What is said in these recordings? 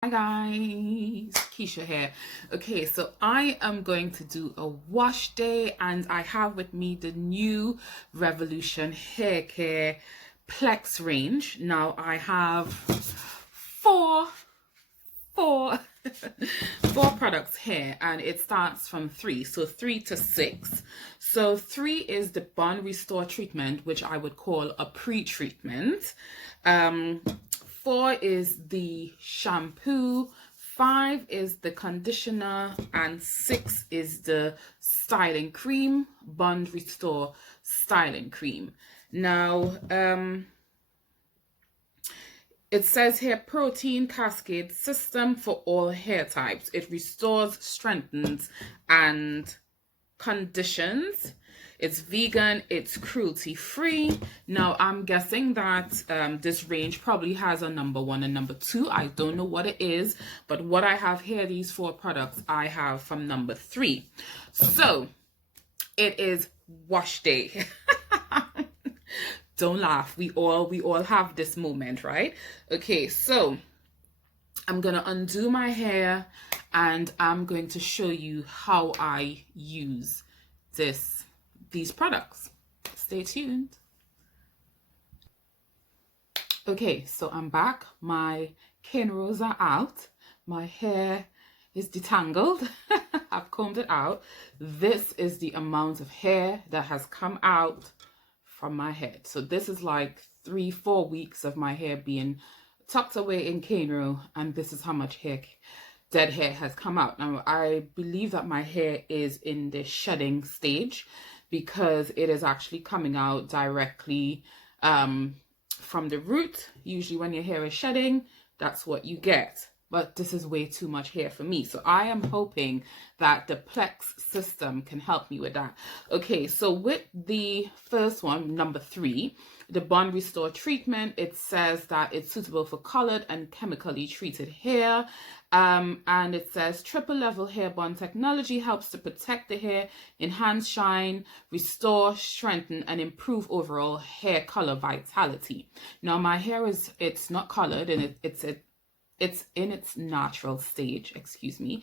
Hi guys, Keisha here. Okay, so I am going to do a wash day and I have with me the new Revolution Haircare Plex range. Now I have four four products here, and it starts from 3, so 3 to 6. So 3 is the Bond Restore treatment, which I would call a pre-treatment. 4 is the shampoo, 5 is the conditioner, and 6 is the styling cream, Bond Restore styling cream. Now, it says here, protein cascade system for all hair types. It restores, strengthens, and conditions. It's vegan, it's cruelty free. Now I'm guessing that this range probably has a number 1 and number 2. I don't know what it is, but what I have here, these 4 products, I have from number 3. So it is wash day. Don't laugh. We all have this moment, right? Okay, so I'm gonna undo my hair and I'm going to show you how I use these products. Stay tuned. Okay, so I'm back. My cane rows are out. My hair is detangled. I've combed it out. This is the amount of hair that has come out from my head. So this is like 3-4 weeks of my hair being tucked away in cane row, and this is how much dead hair has come out. Now I believe that my hair is in the shedding stage because it is actually coming out directly from the root. Usually when your hair is shedding, that's what you get. But this is way too much hair for me. So I am hoping that the Plex system can help me with that. Okay, so with the first one, number 3, the Bond Restore treatment, it says that it's suitable for colored and chemically treated hair. And it says triple level hair bond technology helps to protect the hair, enhance shine, restore, strengthen, and improve overall hair color vitality. Now my hair it's not colored, and it's in its natural stage, excuse me.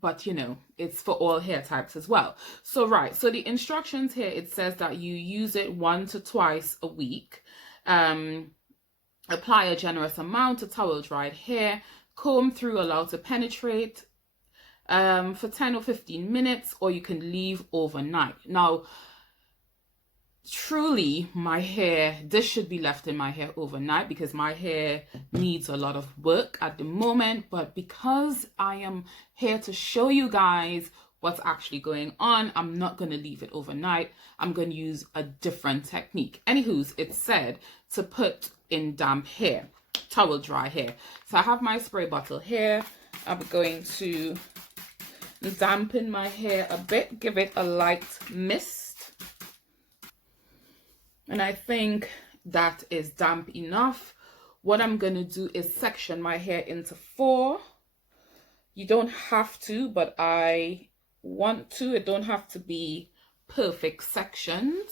But you know, it's for all hair types as well. So so the instructions here, it says that you use it 1 to twice a week. Apply a generous amount to towel dried hair, comb through, allow to penetrate for 10 or 15 minutes, or you can leave overnight. Now, truly, my hair, this should be left in my hair overnight because my hair needs a lot of work at the moment. But because I am here to show you guys what's actually going on, I'm not going to leave it overnight. I'm going to use a different technique. Anywho's, it said to put in damp hair, towel dry hair. So I have my spray bottle here. I'm going to dampen my hair a bit, give it a light mist. And I think that is damp enough. What I'm going to do is section my hair into 4. You don't have to, but I want to. It don't have to be perfect sections.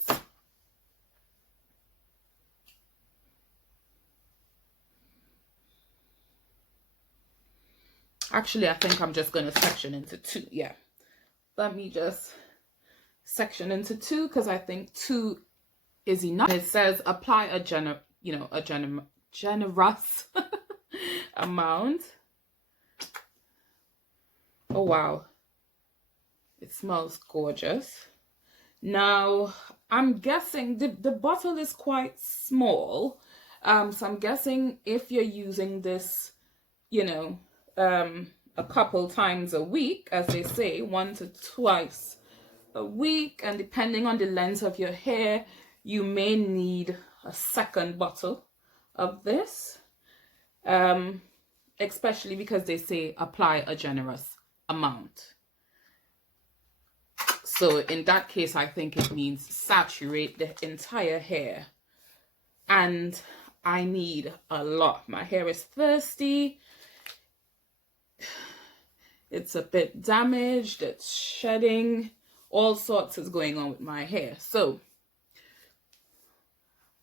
Actually, I think I'm just going to section into 2. Yeah. Let me just section into 2 because I think 2 is enough. It says apply a generous amount. Oh wow, it smells gorgeous. Now I'm guessing the bottle is quite small, so I'm guessing if you're using this, you know, a couple times a week, as they say, 1 to twice a week, and depending on the length of your hair, you may need a second bottle of this, especially because they say apply a generous amount. So in that case, I think it means saturate the entire hair. And I need a lot. My hair is thirsty. It's a bit damaged. It's shedding. All sorts is going on with my hair. So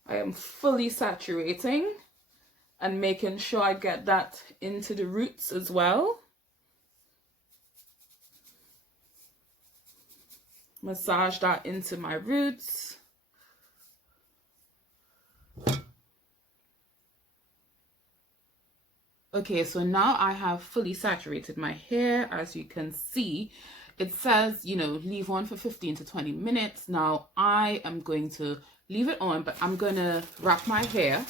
I am fully saturating and making sure I get that into the roots as well. Massage that into my roots. Okay, so now I have fully saturated my hair. As you can see, it says, you know, leave on for 15 to 20 minutes. Now I am going to leave it on, but I'm going to wrap my hair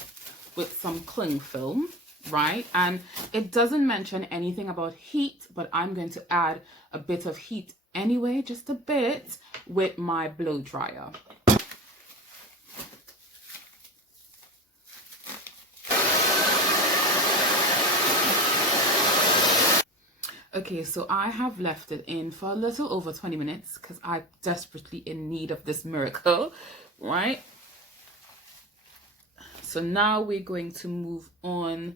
with some cling film, right? And it doesn't mention anything about heat, but I'm going to add a bit of heat anyway, just a bit, with my blow dryer. Okay, so I have left it in for a little over 20 minutes because I'm desperately in need of this miracle, right? So now we're going to move on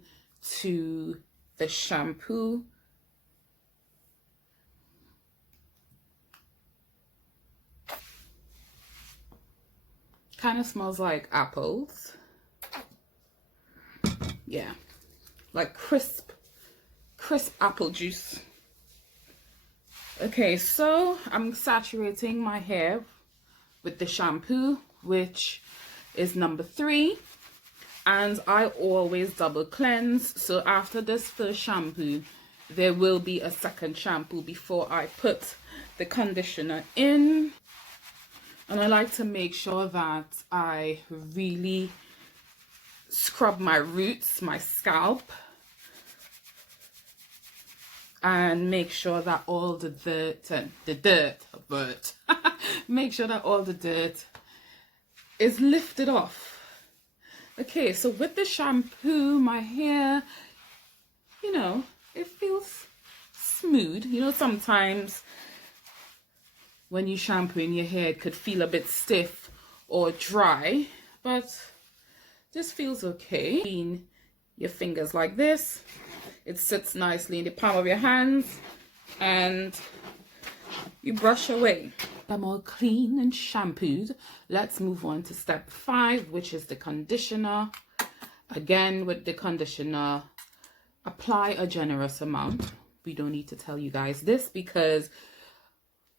to the shampoo. Kind of smells like apples. Yeah, like crisp apple juice. Okay, so I'm saturating my hair with the shampoo, which is number 3. And I always double cleanse. So after this first shampoo, there will be a second shampoo before I put the conditioner in. And I like to make sure that I really scrub my roots, my scalp, and make sure that all the dirt, make sure that all the dirt is lifted off. Okay, so with the shampoo, my hair, you know, it feels smooth. You know, sometimes when you shampoo in your hair, it could feel a bit stiff or dry, but this feels okay. Clean your fingers like this. It sits nicely in the palm of your hands and you brush away. I'm all clean and shampooed. Let's move on to step 5, which is the conditioner. Again, with the conditioner, apply a generous amount. We don't need to tell you guys this because,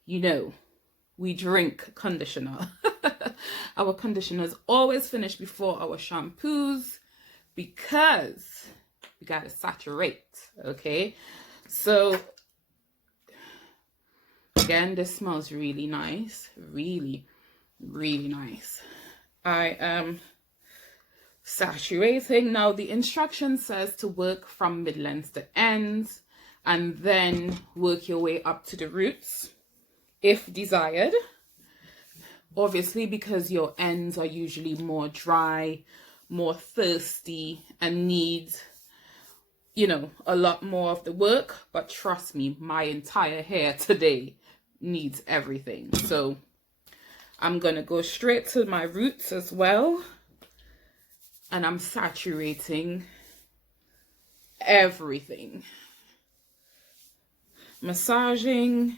you know, we drink conditioner. Our conditioners always finish before our shampoos because we gotta saturate, okay? So again, this smells really nice, really nice. I am saturating. Now the instruction says to work from mid-length to ends and then work your way up to the roots if desired. Obviously, because your ends are usually more dry, more thirsty, and need, you know, a lot more of the work. But trust me, my entire hair today needs everything. So I'm gonna go straight to my roots as well, and I'm saturating everything, massaging.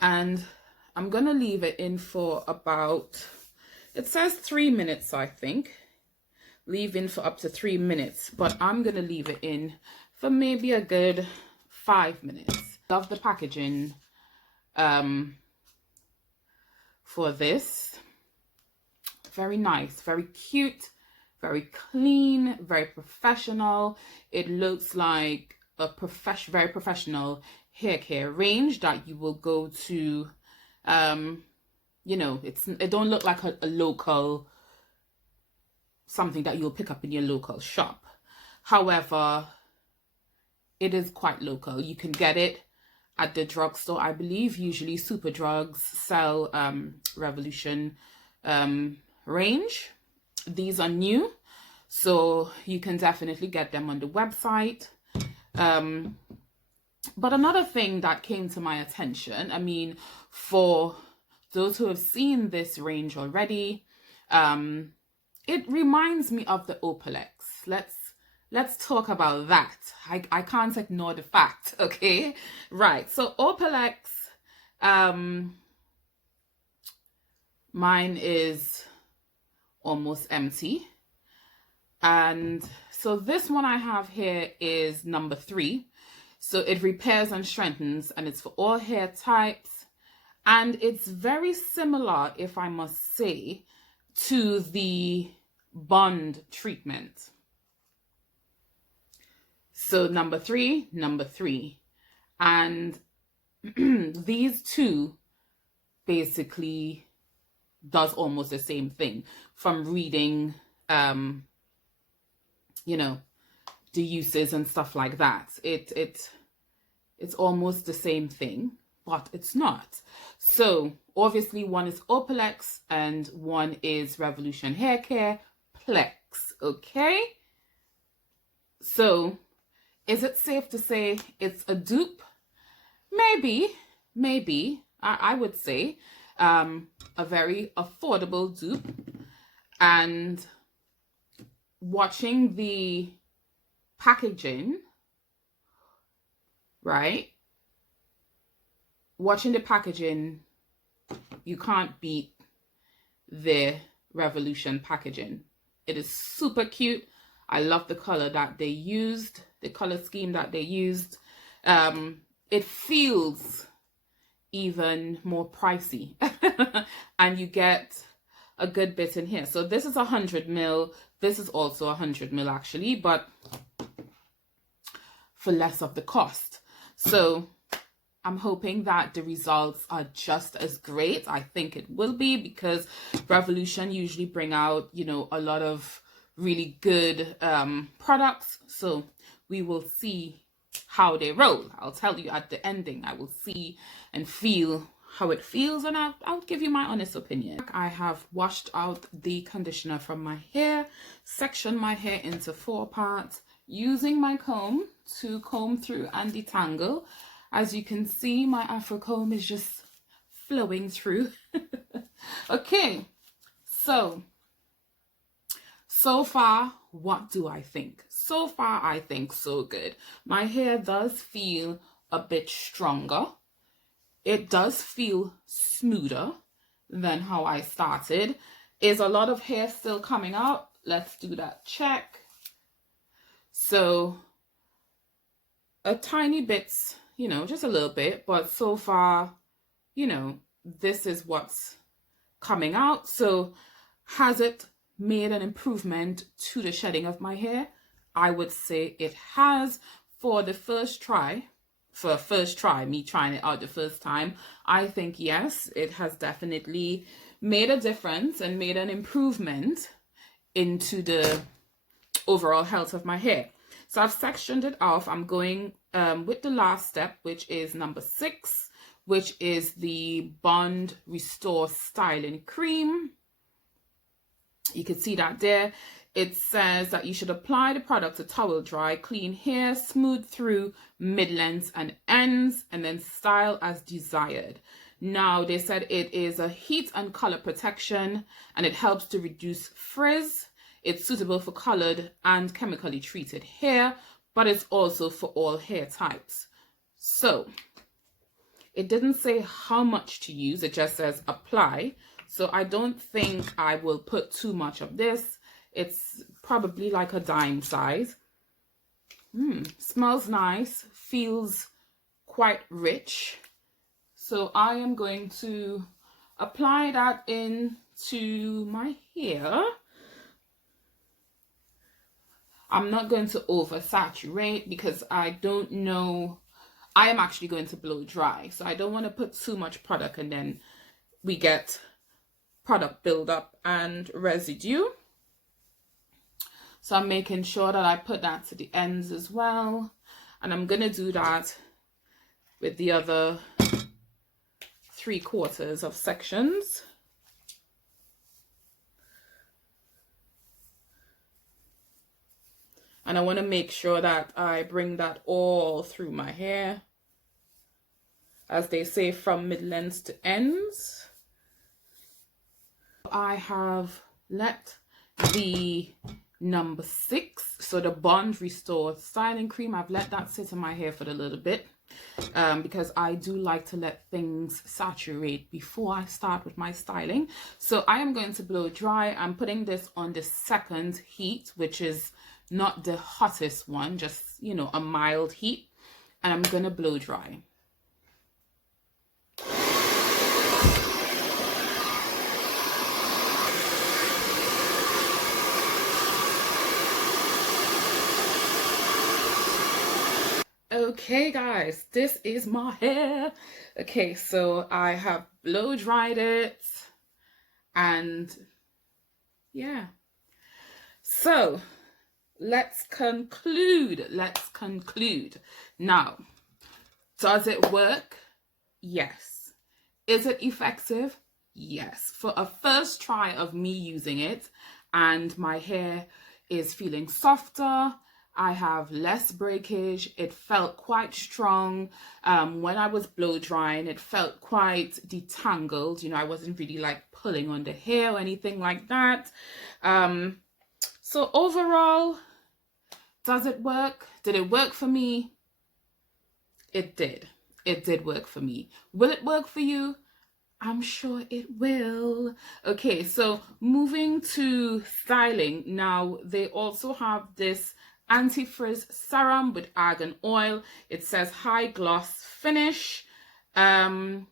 And I'm gonna leave it in for about, it says 3 minutes, I think. Leave in for up to 3 minutes, but I'm gonna leave it in for maybe a good 5 minutes. Love the packaging for this. Very nice, very cute, very clean, very professional. It looks like a very professional hair care range that you will go to. You know, it don't look like a local, something that you'll pick up in your local shop. However, it is quite local. You can get it at the drugstore, I believe. Usually Super Drugs sell Revolution range. These are new, so you can definitely get them on the website. But another thing that came to my attention, I mean, for those who have seen this range already, it reminds me of the Opelex. Let's talk about that. I can't ignore the fact, okay? Right, so Opelex Mine is almost empty. And so this one I have here is number 3. So it repairs and strengthens, and it's for all hair types. And it's very similar, if I must say, to the Bund treatment. So number 3. And these two basically does almost the same thing from reading, you know, the uses and stuff like that. It's almost the same thing, but it's not. So obviously one is Opelex and one is Revolution Haircare Plex. Okay. So is it safe to say it's a dupe? Maybe. I would say a very affordable dupe. And watching the packaging, right? Watching the packaging, you can't beat the Revolution packaging. It is super cute. I love the color that they used, the color scheme that they used. It feels even more pricey and you get a good bit in here. So this is 100 ml. This is also 100 ml actually, but for less of the cost. So I'm hoping that the results are just as great. I think it will be, because Revolution usually bring out, you know, a lot of really good products. So we will see how they roll. I'll tell you at the ending. I will see and feel how it feels, and I'll give you my honest opinion. I have washed out the conditioner from my hair, sectioned my hair into 4 parts, using my comb to comb through and detangle. As you can see, my Afro comb is just flowing through. Okay, so far, what do I think? So far, I think so good. My hair does feel a bit stronger. It does feel smoother than how I started. Is a lot of hair still coming out? Let's do that check. So a tiny bit, you know, just a little bit, but so far, you know, this is what's coming out. So has it made an improvement to the shedding of my hair? I would say it has. For the first try, me trying it out the first time, I think yes, it has definitely made a difference and made an improvement into the overall health of my hair. So I've sectioned it off. I'm going with the last step, which is number 6, which is the Bond Restore Styling Cream. You can see that there. It says that you should apply the product to towel dry, clean hair, smooth through mid-lengths and ends, and then style as desired. Now, they said it is a heat and color protection, and it helps to reduce frizz. It's suitable for colored and chemically treated hair, but it's also for all hair types. So, it didn't say how much to use. It just says apply. So I don't think I will put too much of this. It's probably like a dime size. Smells nice, feels quite rich. So I am going to apply that into my hair. I'm not going to oversaturate because I don't know. I am actually going to blow dry. So I don't want to put too much product and then we get product buildup and residue. So I'm making sure that I put that to the ends as well. And I'm going to do that with the other 3/4 of sections. And I want to make sure that I bring that all through my hair. As they say, from mid-lengths to ends. I have let the number 6, so the Bond Restore Styling Cream, I've let that sit in my hair for a little bit. because I do like to let things saturate before I start with my styling. So I am going to blow dry. I'm putting this on the second heat, which is not the hottest one, just, you know, a mild heat. And I'm going to blow dry. Okay guys, this is my hair. Okay, so I have blow dried it, and yeah. So let's conclude. Now, does it work? Yes. Is it effective? Yes. For a first try of me using it, and my hair is feeling softer, I have less breakage. It felt quite strong. When I was blow drying, it felt quite detangled. You know, I wasn't really like pulling on the hair or anything like that. So overall, does it work? Did it work for me? It did. It did work for me. Will it work for you? I'm sure it will. Okay, so moving to styling. Now, they also have this Anti-Frizz Serum with Argan Oil. It says high gloss finish. So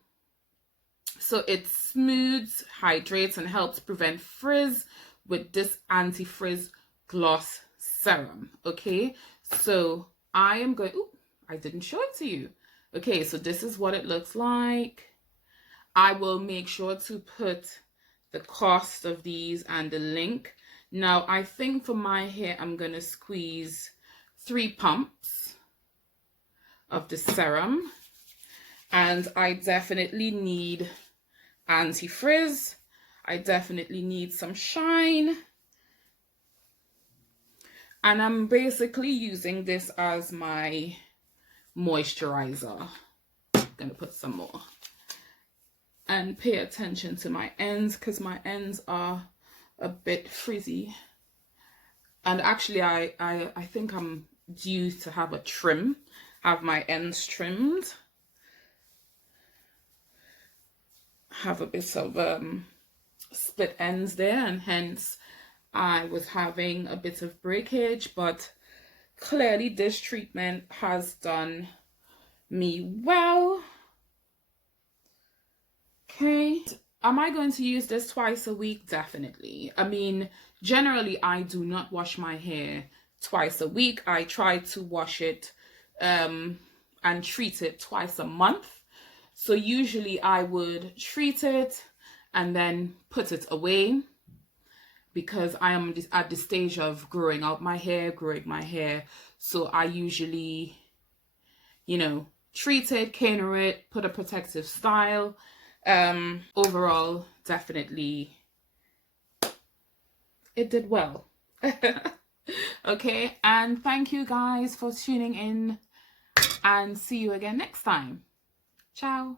it smooths, hydrates, and helps prevent frizz with this Anti-Frizz Gloss Serum. Okay, so I am going, ooh, I didn't show it to you. Okay, so this is what it looks like. I will make sure to put the cost of these and the link. Now, I think for my hair, I'm going to squeeze 3 pumps of the serum. And I definitely need anti-frizz. I definitely need some shine. And I'm basically using this as my moisturizer. I'm going to put some more. And pay attention to my ends, because my ends are a bit frizzy. And actually, I think I'm due to have a trim, have my ends trimmed. Have a bit of split ends there, and hence I was having a bit of breakage, but clearly this treatment has done me well. Okay, am I going to use this twice a week? Definitely. I mean, generally I do not wash my hair twice a week. I try to wash it and treat it twice a month. So usually I would treat it and then put it away, because I am at the stage of growing out my hair, So I usually, you know, treat it, cane it, put a protective style. Overall, definitely, it did well. Okay, and thank you guys for tuning in, and see you again next time. Ciao.